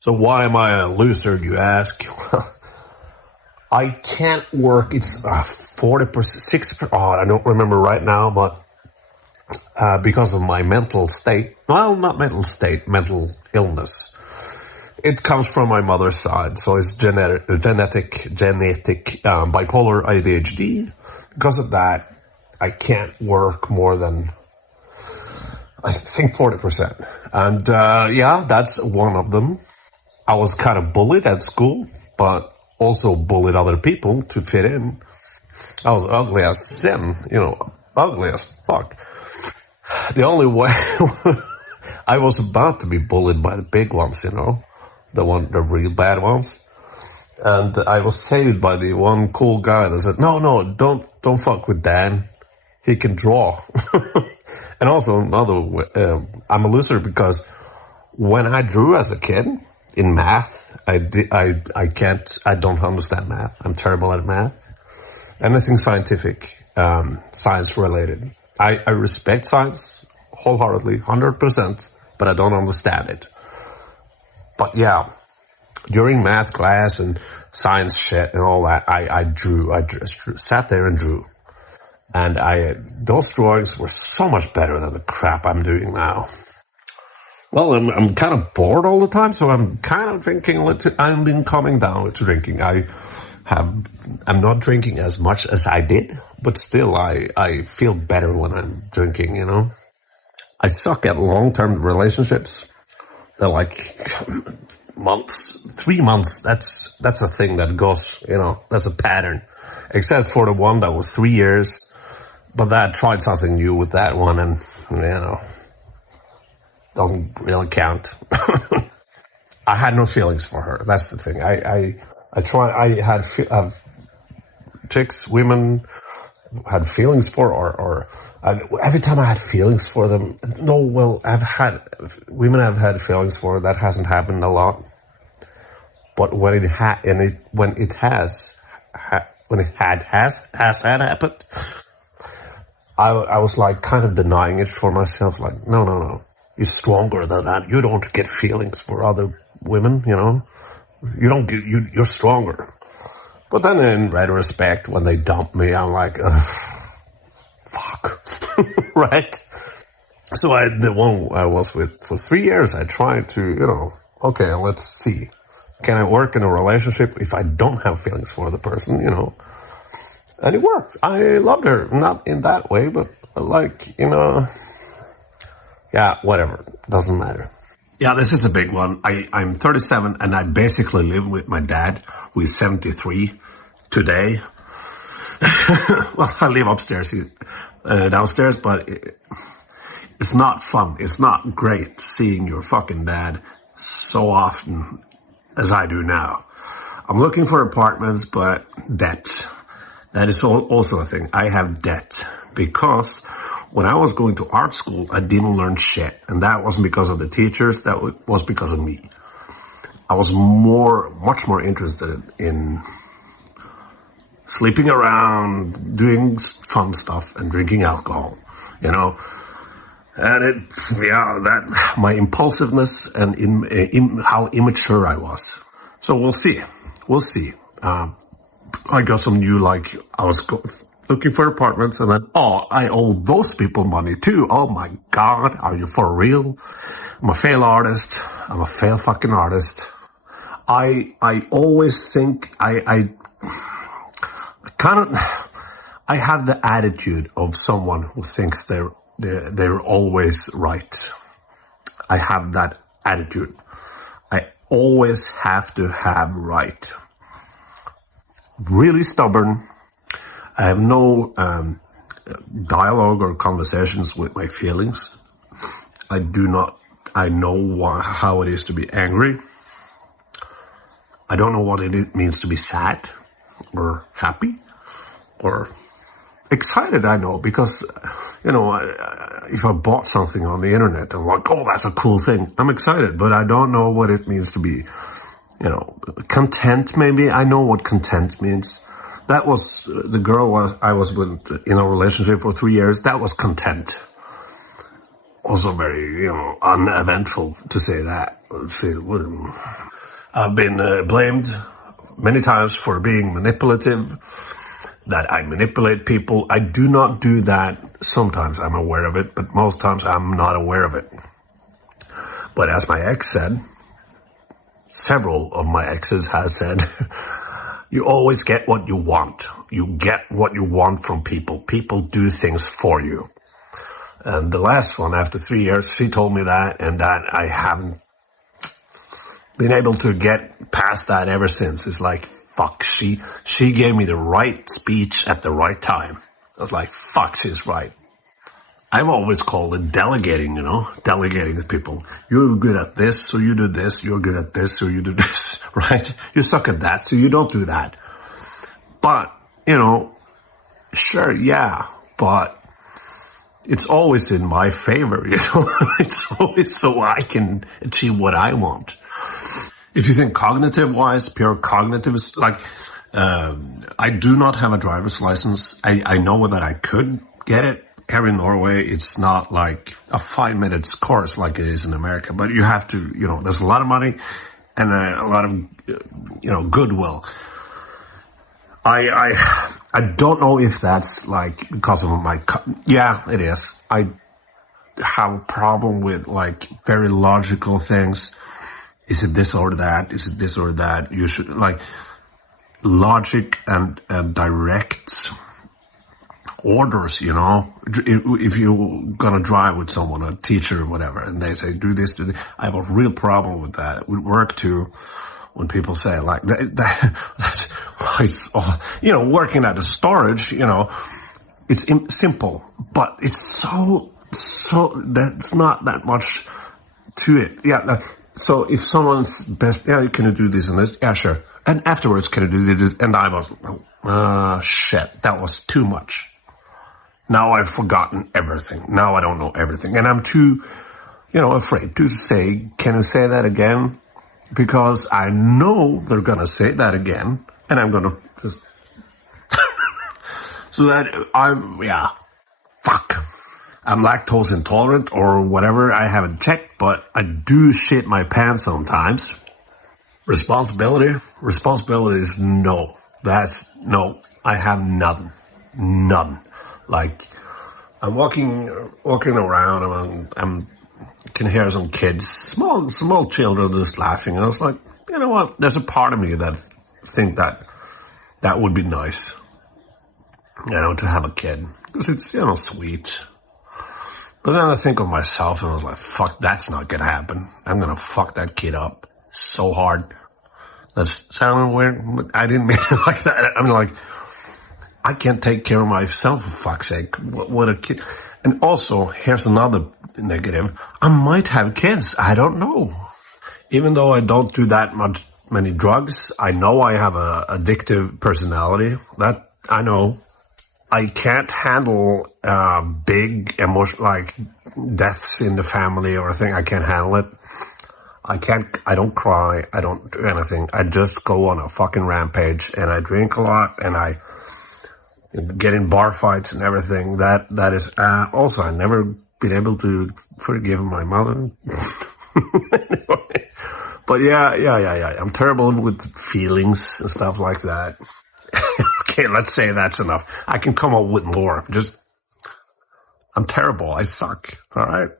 So why am I a loser, you ask? I can't work. It's 40%, 60%. Oh, I don't remember right now, but because of my mental state. Well, not mental state, mental illness. It comes from my mother's side, so it's genetic bipolar ADHD. Because of that, I can't work more than, I think, 40%. And yeah, that's one of them. I was kind of bullied at school, but also bullied other people to fit in. I was ugly as sin, ugly as fuck. The only way I was about to be bullied by the big ones, the real bad ones. And I was saved by the one cool guy that said, no, don't fuck with Dan. He can draw. And also I'm a loser because when I drew as a kid in math, I don't understand math. I'm terrible at math. Anything scientific, science related. I respect science wholeheartedly, 100%, but I don't understand it. But yeah, during math class and science shit and all that, I drew. I just sat there and drew. And those drawings were so much better than the crap I'm doing now. Well, I'm kind of bored all the time, so I'm kind of drinking. I've been coming down with drinking. I'm not drinking as much as I did, but still I feel better when I'm drinking, I suck at long-term relationships. They're like months, 3 months. That's a thing that goes, that's a pattern. Except for the one that was 3 years. But I tried something new with that one and, doesn't really count. I had no feelings for her. That's the thing. Women had feelings for, or every time I had feelings for them, women I've had feelings for, that hasn't happened a lot. But when it had happened, I was like kind of denying it for myself, like, no. You're stronger than that. You don't get feelings for other women, you're stronger. But then in retrospect, when they dump me, I'm like, fuck. Right? So the one I was with for 3 years, I tried to, okay, let's see. Can I work in a relationship if I don't have feelings for the person, And it worked. I loved her. Not in that way, but like, yeah, whatever. Doesn't matter. Yeah, this is a big one. I'm 37 and I basically live with my dad, who is 73 today. Well, I live upstairs, downstairs, but it's not fun. It's not great seeing your fucking dad so often as I do now. I'm looking for apartments, but debt. That is also a thing. I have debt because when I was going to art school, I didn't learn shit. And that wasn't because of the teachers. That was because of me. I was much more interested in sleeping around, doing fun stuff, and drinking alcohol, And my impulsiveness and how immature I was. So we'll see. I got some new, I was looking for apartments, and then, I owe those people money too. Oh my God, are you for real? I'm a fail artist. I'm a fail fucking artist. I always think I have the attitude of someone who thinks they're always right. I have that attitude. I always have to have right. Really stubborn. I have no dialogue or conversations with my feelings. I know how it is to be angry. I don't know what it means to be sad or happy or excited. I know because, if I bought something on the internet, I'm like, oh, that's a cool thing. I'm excited, but I don't know what it means to be, content maybe. I know what content means. That was the girl I was with in a relationship for 3 years. That was content. also very, uneventful to say that. I've been blamed many times for being manipulative, that I manipulate people. I do not do that. Sometimes I'm aware of it, but most times I'm not aware of it. But as my ex said, several of my exes have said, you always get what you want. You get what you want from people. People do things for you. And the last one, after 3 years, she told me that, and that I haven't been able to get past that ever since. It's like, fuck, she gave me the right speech at the right time. I was like, fuck, she's right. I've always called it delegating, delegating to people. You're good at this, so you do this. You're good at this, so you do this, right? You suck at that, so you don't do that. But, sure, yeah, but it's always in my favor, It's always so I can achieve what I want. If you think cognitive-wise, pure cognitive is like, I do not have a driver's license. I know that I could get it. Here in Norway, it's not like a 5 minutes course like it is in America, but you have to, there's a lot of money and a lot of, goodwill. I don't know if that's like because of yeah, it is. I have a problem with like very logical things. Is it this or that? Is it this or that? You should like logic and direct orders, if you're gonna drive with someone, a teacher or whatever, and they say, do this, do this. I have a real problem with that. It would work too when people say like, that's why it's all, working at a storage, it's simple, but it's so, that's not that much to it. Yeah. So if someone's best, yeah, can you do this and this? Yeah, sure. And afterwards, can you do this? And I was, shit, that was too much. Now I've forgotten everything. Now I don't know everything. And I'm too, afraid to say, can you say that again? Because I know they're going to say that again. And I'm going to just... So that fuck. I'm lactose intolerant or whatever. I haven't checked, but I do shit my pants sometimes. Responsibility is no. That's no. I have none. None. Like, I'm walking around and I can hear some kids, small children just laughing. And I was like, you know what? There's a part of me that think that would be nice, to have a kid. Because it's, sweet. But then I think of myself and I was like, fuck, that's not gonna happen. I'm gonna fuck that kid up so hard. That's sounding weird, but I didn't mean it like that. I mean, like, I can't take care of myself, for fuck's sake. What a kid. And also, here's another negative. I might have kids. I don't know. Even though I don't do many drugs, I know I have a addictive personality. That I know. I can't handle big emotion, like deaths in the family or thing. I can't handle it. I don't cry. I don't do anything. I just go on a fucking rampage and I drink a lot and I get in bar fights and everything. That is, also I've never been able to forgive my mother. Anyway. But yeah. I'm terrible with feelings and stuff like that. Okay, let's say that's enough. I can come up with more. I'm terrible. I suck. All right.